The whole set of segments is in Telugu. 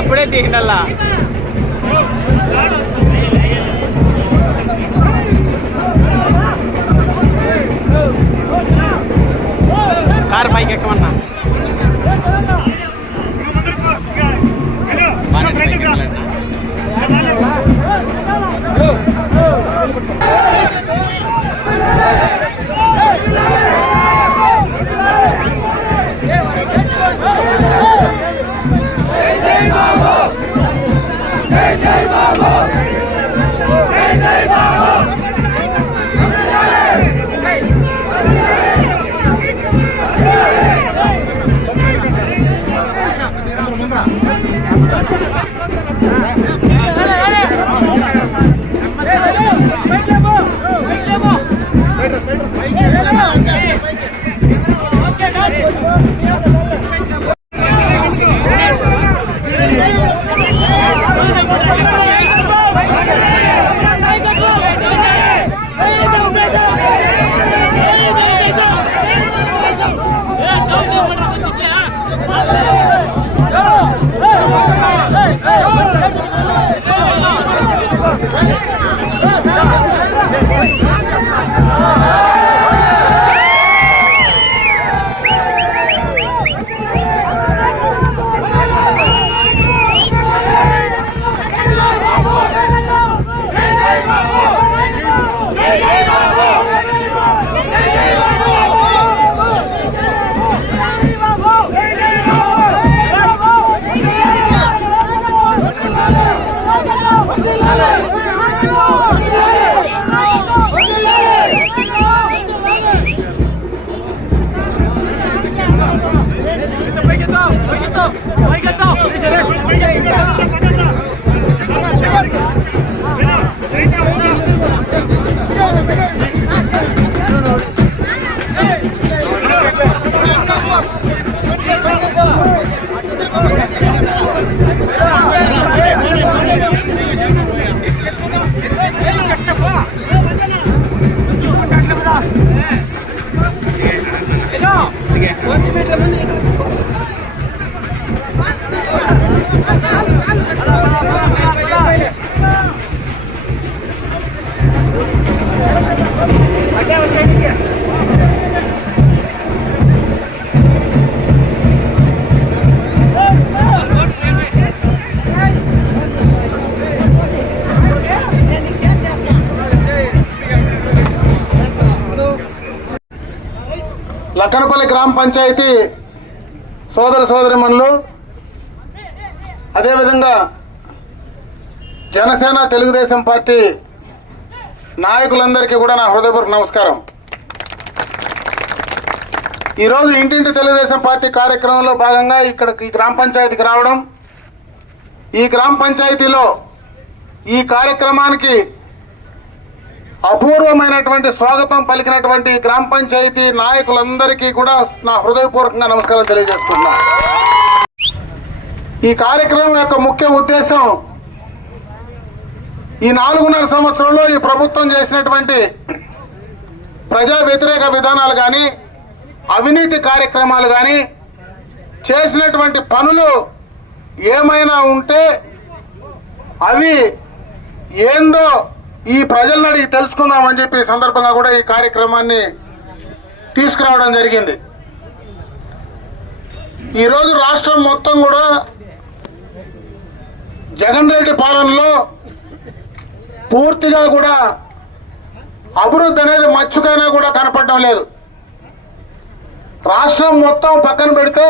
అప్పుడే దిగినల్లా కారు పైకి ఎక్కమన్నా లక్కనపల్లి గ్రామ పంచాయతీ సోదర సోదరిమణులు, అదేవిధంగా జనసేన తెలుగుదేశం పార్టీ నాయకులందరికీ కూడా నా హృదయపూర్వక నమస్కారం. ఈరోజు ఇంటింటి తెలుగుదేశం పార్టీ కార్యక్రమంలో భాగంగా ఇక్కడ ఈ గ్రామ పంచాయతీకి రావడం, ఈ గ్రామ పంచాయతీలో ఈ కార్యక్రమానికి అపూర్వమైనటువంటి స్వాగతం పలికినటువంటి గ్రామ పంచాయతీ నాయకులందరికీ కూడా నా హృదయపూర్వకంగా నమస్కారం తెలియజేస్తున్నా. ఈ కార్యక్రమం యొక్క ముఖ్య ఉద్దేశం ఈ 4.5 సంవత్సరంలో ఈ ప్రభుత్వం చేసినటువంటి ప్రజా వ్యతిరేక విధానాలు కానీ, అవినీతి కార్యక్రమాలు కానీ, చేసినటువంటి పనులు ఏమైనా ఉంటే అవి ఏందో ఈ ప్రజలను అడిగి తెలుసుకుందామని చెప్పి సందర్భంగా కూడా ఈ కార్యక్రమాన్ని తీసుకురావడం జరిగింది. ఈరోజు రాష్ట్రం మొత్తం కూడా జగన్ రెడ్డి పాలనలో పూర్తిగా కూడా అభివృద్ధి అనేది మచ్చుకైనా కూడా కనపడడం లేదు. రాష్ట్రం మొత్తం పక్కన పెడితే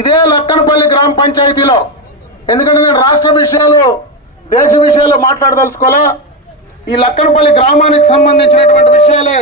ఇదే లక్కనపల్లి గ్రామ పంచాయతీలో, ఎందుకంటే నేను రాష్ట్ర విషయాలు దేశ విషయాలు మాట్లాడదలుచుకోలే, ఈ లక్కనపల్లి గ్రామానికి సంబంధించినటువంటి విషయాలే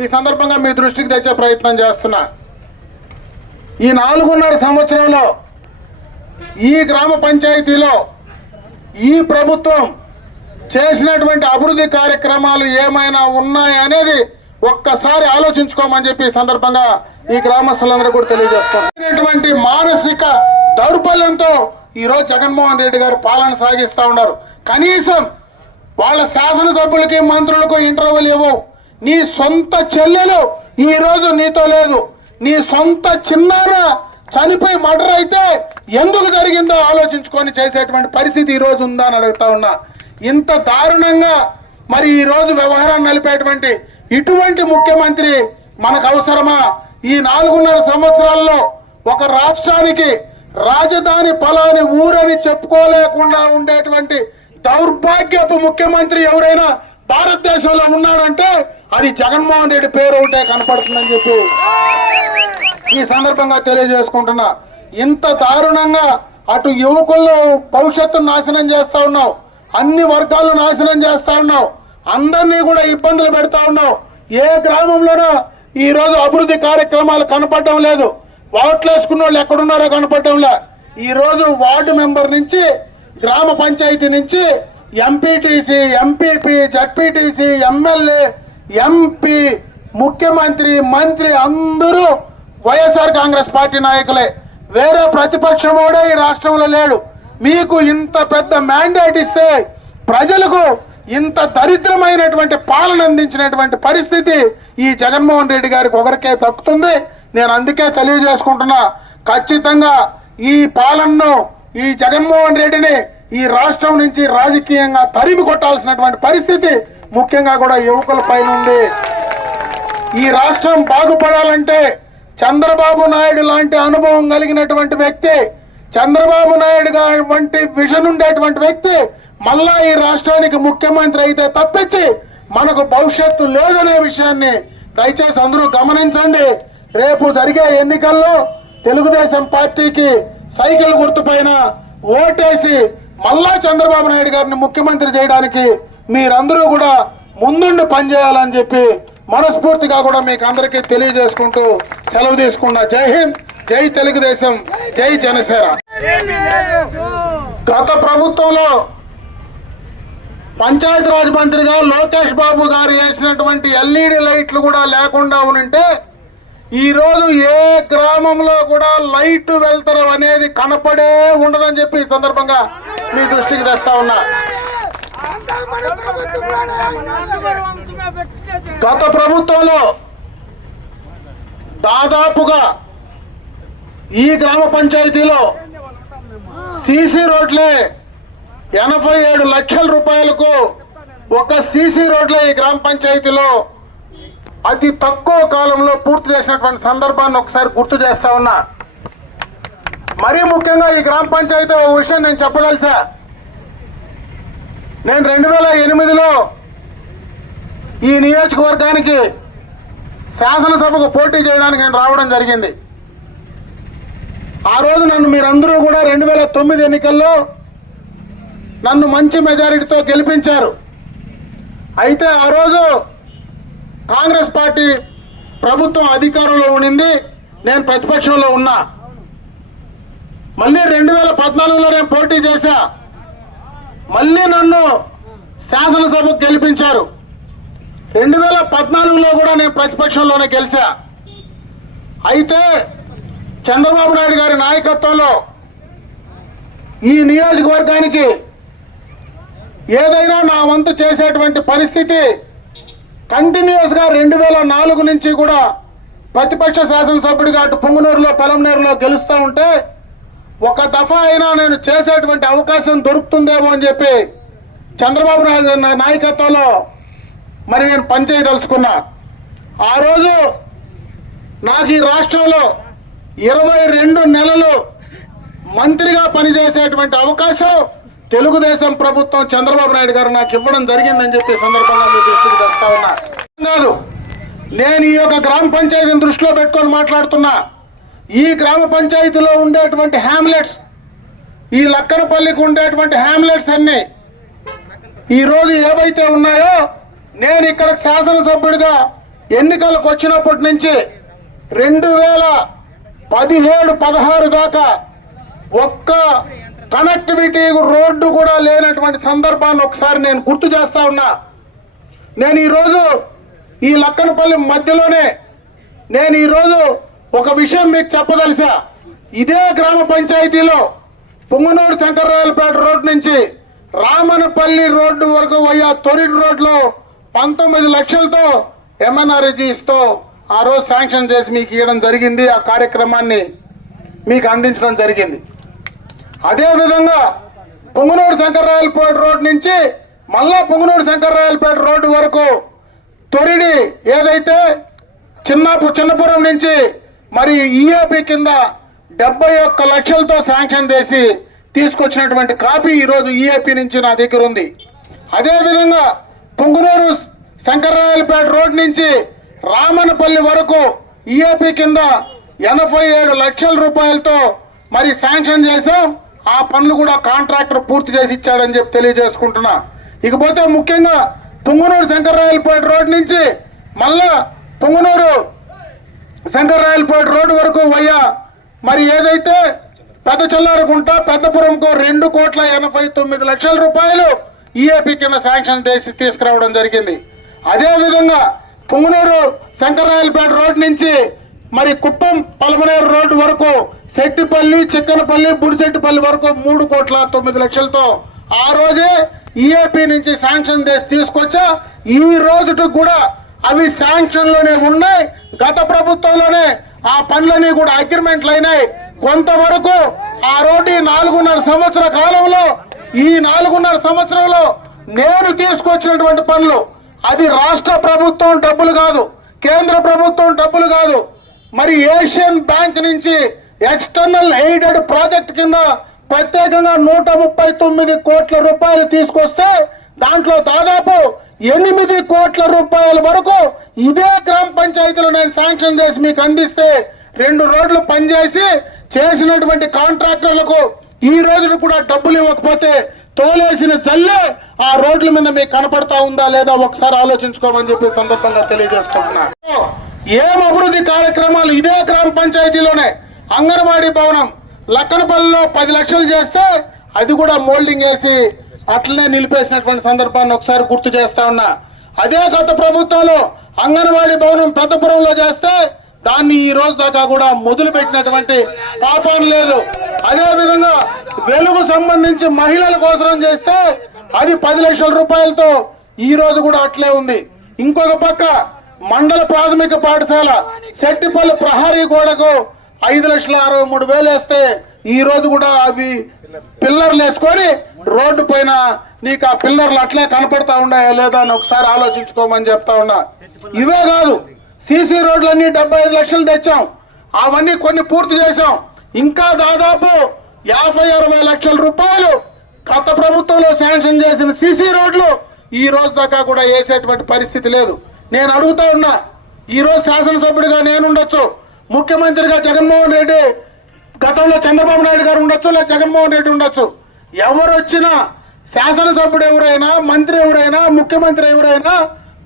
ఈ సందర్భంగా మీ దృష్టికి తెచ్చే ప్రయత్నం చేస్తున్నా. ఈ 4.5 సంవత్సరంలో ఈ గ్రామ పంచాయతీలో ఈ ప్రభుత్వం చేసినటువంటి అభివృద్ధి కార్యక్రమాలు ఏమైనా ఉన్నాయనేది ఒక్కసారి ఆలోచించుకోమని చెప్పి ఈ సందర్భంగా ఈ గ్రామస్తులందరూ కూడా తెలియజేస్తున్నారు. మానసిక దౌర్బల్యంతో ఈరోజు జగన్మోహన్ రెడ్డి గారు పాలన సాగిస్తా ఉన్నారు. కనీసం వాళ్ళ శాసనసభ్యులకి మంత్రులకు ఇంటర్వ్యూలు ఇవ్వవు. నీ సొంత చెల్లెలు ఈ రోజు నీతో లేదు, నీ సొంత చిన్నాన్న చనిపోయి మర్డర్ అయితే ఎందుకు జరిగిందో ఆలోచించుకొని చేసేటువంటి పరిస్థితి ఈ రోజు ఉందా అని అడుగుతా ఉన్నా. ఇంత దారుణంగా మరి ఈ రోజు వ్యవహారాన్ని నలిపేటువంటి ఇటువంటి ముఖ్యమంత్రి మనకు అవసరమా? ఈ 4.5 సంవత్సరాల్లో ఒక రాష్ట్రానికి రాజధాని ఫలాని ఊరని చెప్పుకోలేకుండా ఉండేటువంటి దౌర్భాగ్యపు ముఖ్యమంత్రి ఎవరైనా భారతదేశంలో ఉన్నాడంటే అది జగన్మోహన్ రెడ్డి పేరు ఒకటే కనపడుతుందని చెప్పి ఈ సందర్భంగా తెలియజేసుకుంటున్నా. ఇంత దారుణంగా అటు యువకుల్లో భవిష్యత్తును నాశనం చేస్తా ఉన్నావు, అన్ని వర్గాలను నాశనం చేస్తా ఉన్నావు, అందరినీ కూడా ఇబ్బందులు పెడతా ఉన్నావు. ఏ గ్రామంలోనూ ఈ రోజు అభివృద్ధి కార్యక్రమాలు కనపడటం లేదు. ఓట్లు వేసుకున్న వాళ్ళు ఎక్కడున్నారో కనపడటం లే. ఈ రోజు వార్డు మెంబర్ నుంచి గ్రామ పంచాయతీ నుంచి MPTC, MPP, ZPTC, MLA, MP, ముఖ్యమంత్రి, మంత్రి అందరూ వైఎస్ఆర్ కాంగ్రెస్ పార్టీ నాయకులే. వేరే ప్రతిపక్షమోడే ఈ రాష్ట్రంలో లేడు. మీకు ఇంత పెద్ద మ్యాండేట్ ఇస్తే ప్రజలకు ఇంత దరిద్రమైనటువంటి పాలన అందించినటువంటి పరిస్థితి ఈ జగన్మోహన్ రెడ్డి గారికి ఒకరికే దక్కుతుంది. నేను అందుకే తెలియజేసుకుంటున్నా, ఖచ్చితంగా ఈ పాలనను, ఈ జగన్మోహన్ రెడ్డిని ఈ రాష్ట్రం నుంచి రాజకీయంగా తరిమి కొట్టాల్సినటువంటి పరిస్థితి ముఖ్యంగా కూడా యువకుల పైన ఉంది. ఈ రాష్ట్రం బాగుపడాలంటే చంద్రబాబు నాయుడు లాంటి అనుభవం కలిగినటువంటి వ్యక్తి, చంద్రబాబు నాయుడు గారి వంటి విజన్ ఉండేటువంటి వ్యక్తి మళ్ళా ఈ రాష్ట్రానికి ముఖ్యమంత్రి అయితే తప్పించి మనకు భవిష్యత్తు లేదనే విషయాన్ని దయచేసి అందరూ గమనించండి. రేపు జరిగే ఎన్నికల్లో తెలుగుదేశం పార్టీకి సైకిల్ గుర్తుపైన ఓటేసి మళ్ళా చంద్రబాబు నాయుడు గారిని ముఖ్యమంత్రి చేయడానికి మీరందరూ కూడా ముందుండి పనిచేయాలని చెప్పి మనస్ఫూర్తిగా కూడా మీకు అందరికీ తెలియజేసుకుంటూ సెలవు తీసుకున్నా. జై హింద్, జై తెలుగుదేశం, జై జనసేన. గత ప్రభుత్వంలో పంచాయతీరాజ్ మంత్రిగా లోకేష్ బాబు గారు వేసినటువంటి ఎల్ఈడి లైట్లు కూడా లేకుండా ఉంటే ఈ రోజు ఏ గ్రామంలో కూడా లైట్ వెళ్తారు అనేది కనపడే ఉండదని చెప్పి ఈ సందర్భంగా మీ దృష్టికి తెస్తా ఉన్నా. గత ప్రభుత్వంలో దాదాపుగా ఈ గ్రామ పంచాయతీలో సీసీ రోడ్లే 87 లక్షల రూపాయలకు ఒక సీసీ రోడ్లే ఈ గ్రామ పంచాయతీలో అతి తక్కువ కాలంలో పూర్తి చేసినటువంటి సందర్భాన్ని ఒకసారి గుర్తు చేస్తా ఉన్నా. మరీ ముఖ్యంగా ఈ గ్రామ పంచాయతీ ఒక విషయం నేను చెప్పగలిసా. నేను 2008లో ఈ నియోజకవర్గానికి శాసనసభకు పోటీ చేయడానికి నేను రావడం జరిగింది. ఆ రోజు నన్ను మీరందరూ కూడా 2009 ఎన్నికల్లో నన్ను మంచి మెజారిటీతో గెలిపించారు. అయితే ఆ రోజు కాంగ్రెస్ పార్టీ ప్రభుత్వం అధికారంలో ఉండింది, నేను ప్రతిపక్షంలో ఉన్నా. మళ్ళీ 2014లో నేను పోటీ చేశా, మళ్ళీ నన్ను శాసనసభకు గెలిపించారు. 2014లో కూడా నేను ప్రతిపక్షంలోనే గెలిచా. అయితే చంద్రబాబు నాయుడు గారి నాయకత్వంలో ఈ నియోజకవర్గానికి ఏదైనా నా వంతు చేసేటువంటి పరిస్థితి కంటిన్యూస్ గా 2004 నుంచి కూడా ప్రతిపక్ష శాసనసభ్యుడిగా అటు పుంగనూరులో, పలమనేరులో గెలుస్తూ ఉంటే ఒక దఫా అయినా నేను చేసేటువంటి అవకాశం దొరుకుతుందేమో అని చెప్పి చంద్రబాబు నాయుడు నాయకత్వంలో మరి నేను పనిచేయదలుచుకున్నా. ఆ రోజు నాకు ఈ రాష్ట్రంలో 22 నెలలు మంత్రిగా పనిచేసేటువంటి అవకాశం తెలుగుదేశం ప్రభుత్వం చంద్రబాబు నాయుడు గారు నాకు ఇవ్వడం జరిగిందని చెప్పి సందర్భంగా మీ దృష్టికి తెస్తా ఉన్నా. కాదు, నేను ఈ యొక్క గ్రామ పంచాయతీని దృష్టిలో పెట్టుకొని మాట్లాడుతున్నా. ఈ గ్రామ పంచాయతీలో ఉండేటువంటి హ్యామ్లెట్స్, ఈ లక్కనపల్లికి ఉండేటువంటి హ్యామ్లెట్స్ అన్ని ఈరోజు ఏవైతే ఉన్నాయో, నేను ఇక్కడ శాసనసభ్యుడిగా ఎన్నికలకు వచ్చినప్పటి నుంచి 2017-16 దాకా ఒక్క కనెక్టివిటీ రోడ్డు కూడా లేనటువంటి సందర్భాన్ని ఒకసారి నేను గుర్తు చేస్తా ఉన్నా. నేను ఈరోజు ఈ లక్కనపల్లి మధ్యలోనే నేను ఈరోజు ఒక విషయం మీకు చెప్పదలిసా. ఇదే గ్రామ పంచాయతీలో పొంగనూరు శంకర్రాయలపేట రోడ్ నుంచి రామనపల్లి రోడ్డు వరకు వయ్యా తొరిటి రోడ్లో 19 లక్షలతో MNREGతో ఆ రోజు శాంక్షన్ చేసి మీకు ఇవ్వడం జరిగింది. ఆ కార్యక్రమాన్ని మీకు అందించడం జరిగింది. అదేవిధంగా పొంగనూరు శంకర్రాయలపేట రోడ్ నుంచి మళ్ళా పొంగనూరు శంకర్రాయలపేట రోడ్డు వరకు తొరిడి ఏదైతే చిన్నపురం నుంచి మరి EAP కింద 71 లక్షలతో శాంక్షన్ చేసి తీసుకొచ్చినటువంటి కాపీ ఈరోజు EAP నుంచి నా దగ్గర ఉంది. అదేవిధంగా పొంగనూరు శంకర్రాయలపేట రోడ్ నుంచి రామనపల్లి వరకు EAP కింద 87 లక్షల రూపాయలతో మరి శాంక్షన్ చేసాం. ఆ పనులు కూడా కాంట్రాక్టర్ పూర్తి చేసి ఇచ్చాడని చెప్పి తెలియజేసుకుంటున్నా. ఇకపోతే ముఖ్యంగా పొంగనూరు శంకర్రాయలపేట రోడ్ నుంచి మళ్ళా పొంగనూరు శంకర్రాయలపేట రోడ్డు వరకు వయ్యా మరి ఏదైతే పెద్ద చల్లారగుంట పెద్దపురంకు 2,89 లక్షల రూపాయలు EAP కింద శాంక్షన్ చేసి తీసుకురావడం జరిగింది. అదేవిధంగా పొంగనూరు శంకర్రాయలపేట రోడ్ నుంచి మరి కుప్పం పలమనేరు రోడ్డు వరకు శెట్టిపల్లి చిక్కనపల్లి బుడిశెట్టిపల్లి వరకు 3,09 లక్షలతో ఆ రోజే EAP నుంచి శాంక్షన్ చేసి తీసుకొచ్చా. ఈ రోజుకి కూడా అవి శాంక్షన్ లోనే ఉన్నాయి. గత ప్రభుత్వంలోనే ఆ పనులన్నీ కూడా అగ్రిమెంట్లు అయినాయి. కొంతవరకు ఆ రోడ్డు 4.5 సంవత్సర కాలంలో ఈ 4.5 సంవత్సరంలో నేను తీసుకొచ్చినటువంటి పనులు, అది రాష్ట్ర ప్రభుత్వం డబ్బులు కాదు, కేంద్ర ప్రభుత్వం డబ్బులు కాదు, మరి ఏషియన్ బ్యాంక్ నుంచి ఎక్స్టర్నల్ ఎయిడెడ్ ప్రాజెక్ట్ కింద ప్రత్యేకంగా 139 కోట్ల రూపాయలు తీసుకొస్తే దాంట్లో దాదాపు 8 కోట్ల రూపాయల వరకు ఇదే గ్రామ పంచాయతీలో నేను శాంక్షన్ చేసి మీకు అందిస్తే 2 రోడ్లు పనిచేసి చేసినటువంటి కాంట్రాక్టర్లకు ఈ రోజున కూడా డబ్బులు ఇవ్వకపోతే తోలేసిన జల్లే ఆ రోడ్ల మీద మీకు కనపడతా ఉందా లేదా ఒకసారి ఆలోచించుకోమని చెప్పి సందర్భంగా తెలియజేసుకుంటున్నా. ఏం అభివృద్ధి కార్యక్రమాలు ఇదే గ్రామ పంచాయతీలోనే అంగన్వాడీ భవనం లక్కనపల్లిలో 10 లక్షలు చేస్తే అది కూడా మోల్డింగ్ వేసి అట్లనే నిలిపేసినటువంటి సందర్భాన్ని ఒకసారి గుర్తు చేస్తా ఉన్నా. అదే గత ప్రభుత్వంలో అంగన్వాడీ భవనం పెద్దపురంలో చేస్తే దాన్ని ఈ రోజు దాకా కూడా మొదలు పెట్టినటువంటి పాపం లేదు. అదే విధంగా వెలుగు సంబంధించి మహిళల కోసం చేస్తే అది 10 లక్షల రూపాయలతో ఈ రోజు కూడా అట్లే ఉంది. ఇంకొక పక్క మండల ప్రాథమిక పాఠశాల శెట్టిపల్లి ప్రహారీ గోడకు 5,63,000 వేస్తే ఈ రోజు కూడా అవి పిల్లర్లు వేసుకొని రోడ్డు పైన నీకు ఆ పిల్లర్లు అట్లే కనపడతా ఉన్నాయా లేదా అని ఒకసారి ఆలోచించుకోమని చెప్తా ఉన్నా. ఇవే కాదు, సీసీ రోడ్లన్నీ 75 లక్షలు తెచ్చాం, అవన్నీ కొన్ని పూర్తి చేశాం. ఇంకా దాదాపు 50-60 లక్షల రూపాయలు గత ప్రభుత్వంలో శాంక్షన్ చేసిన సీసీ రోడ్లు ఈ రోజు దాకా కూడా వేసేటువంటి పరిస్థితి లేదు. నేను అడుగుతా ఉన్నా, ఈ రోజు శాసనసభ్యుడిగా నేను ఉండొచ్చు, ముఖ్యమంత్రిగా జగన్మోహన్ రెడ్డి, గతంలో చంద్రబాబు నాయుడు గారు ఉండొచ్చు, లేదా జగన్మోహన్ రెడ్డి ఉండొచ్చు, ఎవరు వచ్చినా శాసనసభ్యుడు ఎవరైనా మంత్రి ఎవరైనా ముఖ్యమంత్రి ఎవరైనా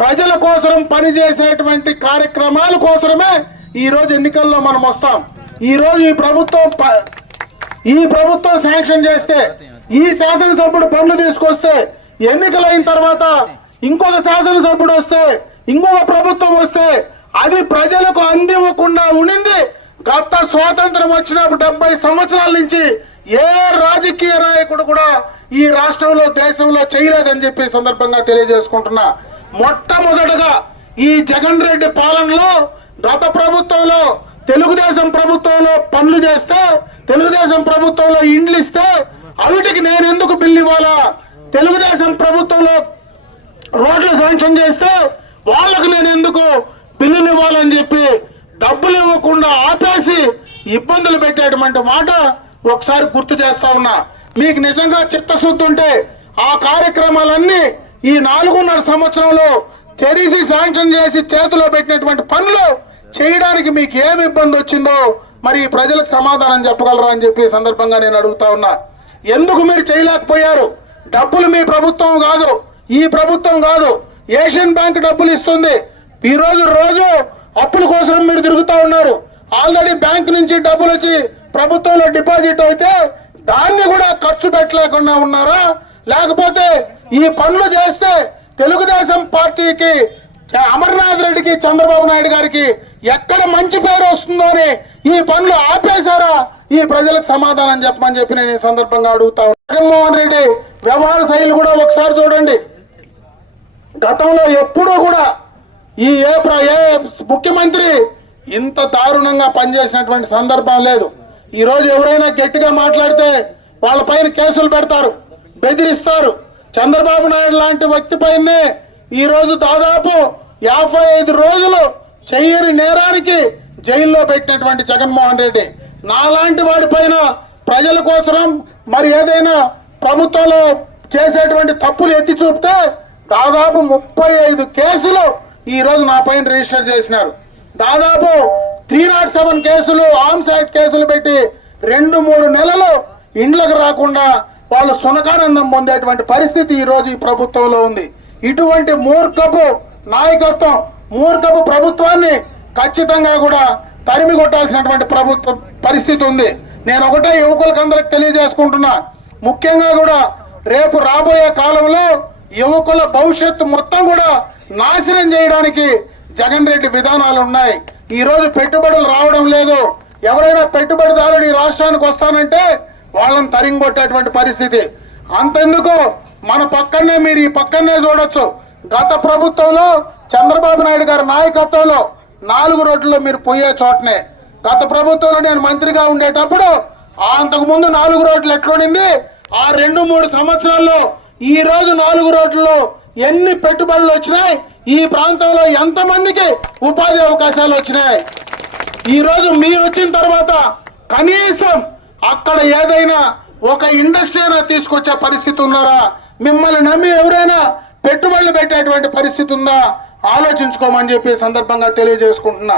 ప్రజల కోసం పనిచేసేటువంటి కార్యక్రమాల కోసమే ఈ రోజు ఎన్నికల్లో మనం వస్తాం. ఈ రోజు ఈ ప్రభుత్వం శాంక్షన్ చేస్తే ఈ శాసనసభ్యుడు పనులు తీసుకొస్తే ఎన్నికలైన తర్వాత ఇంకొక శాసనసభ్యుడు వస్తే ఇంకొక ప్రభుత్వం వస్తే అది ప్రజలకు అందివ్వకుండా ఉండింది గత స్వాతంత్రం వచ్చినప్పుడు 70 సంవత్సరాల నుంచి ఏ రాజకీయ నాయకుడు కూడా ఈ రాష్ట్రంలో దేశంలో చేయలేదని చెప్పి సందర్భంగా తెలియజేసుకుంటున్నా. మొట్టమొదటగా ఈ జగన్ రెడ్డి పాలనలో గత ప్రభుత్వంలో తెలుగుదేశం ప్రభుత్వంలో పనులు చేస్తే తెలుగుదేశం ప్రభుత్వంలో ఇండ్లు ఇస్తే అవిటికి నేను ఎందుకు బిల్లు ఇవ్వాలా, తెలుగుదేశం ప్రభుత్వంలో రోడ్లు శాంక్షన్ చేస్తే వాళ్ళకు నేను ఎందుకు బిల్లులు ఇవ్వాలని చెప్పి డబ్బులు ఇవ్వకుండా ఆపేసి ఇబ్బందులు పెట్టేటువంటి మాట ఒకసారి గుర్తు చేస్తా ఉన్నా. మీకు నిజంగా చిత్తశుద్ధి ఉంటే ఆ కార్యక్రమాలన్నీ ఈ 4.5 సంవత్సరంలో తెరిసి శాంక్షన్ చేసి చేతిలో పెట్టినటువంటి పనులు చేయడానికి మీకు ఏమి ఇబ్బంది వచ్చిందో మరి ప్రజలకు సమాధానం చెప్పగలరా అని చెప్పి సందర్భంగా నేను అడుగుతా ఉన్నా. ఎందుకు మీరు చేయలేకపోయారు? డబ్బులు మీ ప్రభుత్వం కాదు, ఈ ప్రభుత్వం కాదు, ఏషియన్ బ్యాంక్ డబ్బులు ఇస్తుంది. ఈ రోజు అప్పుల కోసం మీరు తిరుగుతా ఉన్నారు. ఆల్రెడీ బ్యాంక్ నుంచి డబ్బులు వచ్చి ప్రభుత్వంలో డిపాజిట్ అయితే దాన్ని కూడా ఖర్చు పెట్టలేకుండా ఉన్నారా? లేకపోతే ఈ పనులు చేస్తే తెలుగుదేశం పార్టీకి, అమర్నాథ్ రెడ్డికి, చంద్రబాబు నాయుడు గారికి ఎక్కడ మంచి పేరు వస్తుందో అని ఈ పనులు ఆపేశారా? ఈ ప్రజలకు సమాధానం చెప్పమని చెప్పి నేను ఈ సందర్భంగా అడుగుతా ఉన్నాను. జగన్మోహన్ రెడ్డి వ్యవహార శైలి కూడా ఒకసారి చూడండి. గతంలో ఎప్పుడూ కూడా ఈ ఏ ముఖ్యమంత్రి ఇంత దారుణంగా పనిచేసినటువంటి సందర్భం లేదు. ఈ రోజు ఎవరైనా గట్టిగా మాట్లాడితే వాళ్ళ పైన కేసులు పెడతారు, బెదిరిస్తారు. చంద్రబాబు నాయుడు లాంటి వ్యక్తి పైనే ఈ రోజు దాదాపు 55 రోజులు చెయ్యని నేరానికి జైల్లో పెట్టినటువంటి జగన్మోహన్ రెడ్డి నాలాంటి వాడి పైన ప్రజల కోసం మరి ఏదైనా ప్రభుత్వంలో చేసేటువంటి తప్పులు ఎత్తి చూపితే దాదాపు 35 కేసులు ఈ రోజు నా పైన రిజిస్టర్ చేసినారు. దాదాపు 307 కేసులు, ఆర్మ్స్ యాక్ట్ కేసులు పెట్టి 2-3 నెలలు ఇండ్లకు రాకుండా వాళ్ళు సునకానందం పొందేటువంటి పరిస్థితి ఈ రోజు ఈ ప్రభుత్వంలో ఉంది. ఇటువంటి మూర్ఖపు నాయకత్వం, మూర్ఖపు ప్రభుత్వాన్ని ఖచ్చితంగా కూడా తరిమి కొట్టాల్సినటువంటి ప్రభుత్వ పరిస్థితి ఉంది. నేను ఒకటే యువకులకు అందరికి తెలియజేసుకుంటున్నా, ముఖ్యంగా కూడా రేపు రాబోయే కాలంలో యువకుల భవిష్యత్తు మొత్తం కూడా నాశనం చేయడానికి జగన్ రెడ్డి విధానాలు ఉన్నాయి. ఈ రోజు పెట్టుబడులు రావడం లేదు. ఎవరైనా పెట్టుబడిదారుడు ఈ రాష్ట్రానికి వస్తానంటే వాళ్ళని తరింగొట్టేటువంటి పరిస్థితి. అంతెందుకు మన పక్కనే, మీరు ఈ పక్కనే చూడొచ్చు, గత ప్రభుత్వంలో చంద్రబాబు నాయుడు గారి నాయకత్వంలో 4 రోడ్లలో మీరు పోయే చోటనే గత ప్రభుత్వంలో నేను మంత్రిగా ఉండేటప్పుడు అంతకుముందు 4 రోడ్లు ఎట్లుండింది, ఆ 2-3 సంవత్సరాల్లో ఈ రోజు 4 రోడ్లలో ఎన్ని పెట్టుబడులు వచ్చినాయి, ఈ ప్రాంతంలో ఎంతమందికి ఉపాధి అవకాశాలు వచ్చినాయి. ఈ రోజు మీరు వచ్చిన తర్వాత కనీసం అక్కడ ఏదైనా ఒక ఇండస్ట్రీ అయినా తీసుకొచ్చే పరిస్థితి ఉన్నారా? మిమ్మల్ని నమ్మి ఎవరైనా పెట్టుబడులు పెట్టేటువంటి పరిస్థితి ఉందా? ఆలోచించుకోమని చెప్పి సందర్భంగా తెలియజేసుకుంటున్నా.